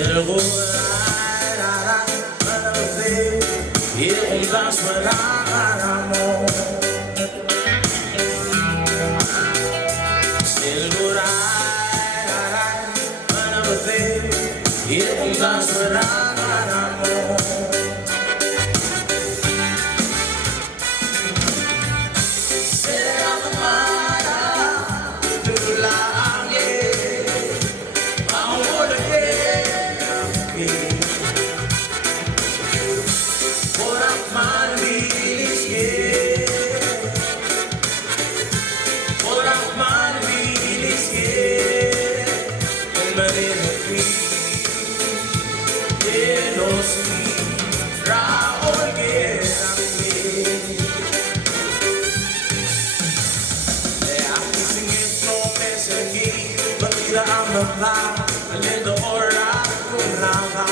El guay, y un vaso de amor. El guay, y un vaso de amor. Será la mara de la Lendo ora kunava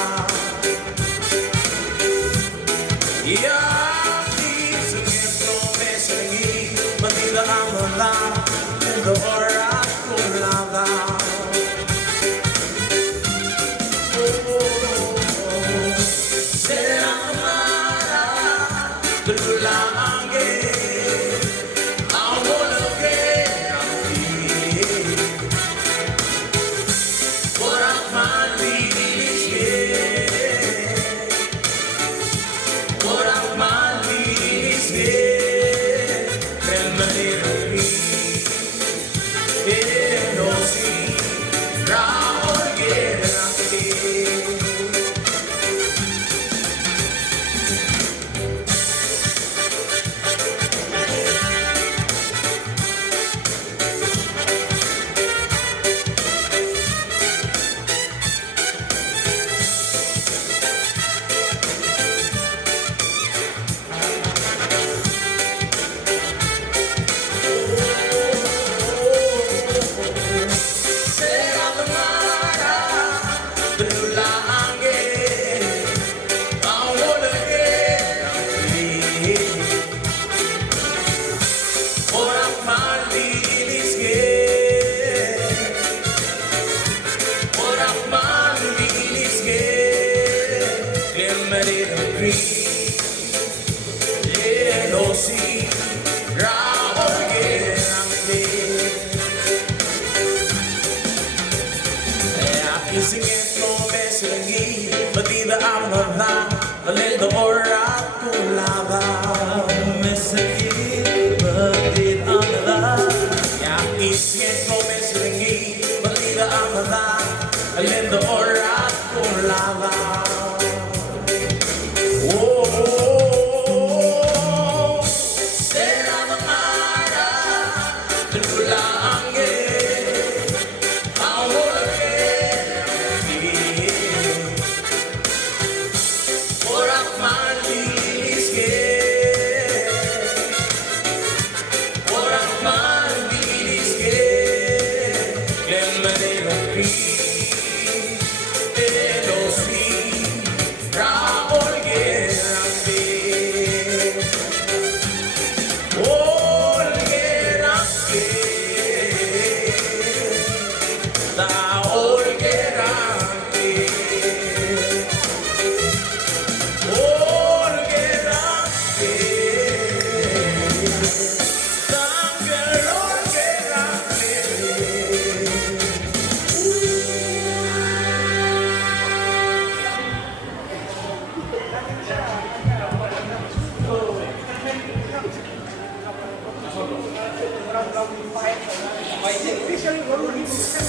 ya di sungito mesengi matida amala lendo ora kunava será mara dulange lendo ora kunava mesegi bagit amala ya isye come sringi bagit amala lendo ora kunava será mara dulange Officially,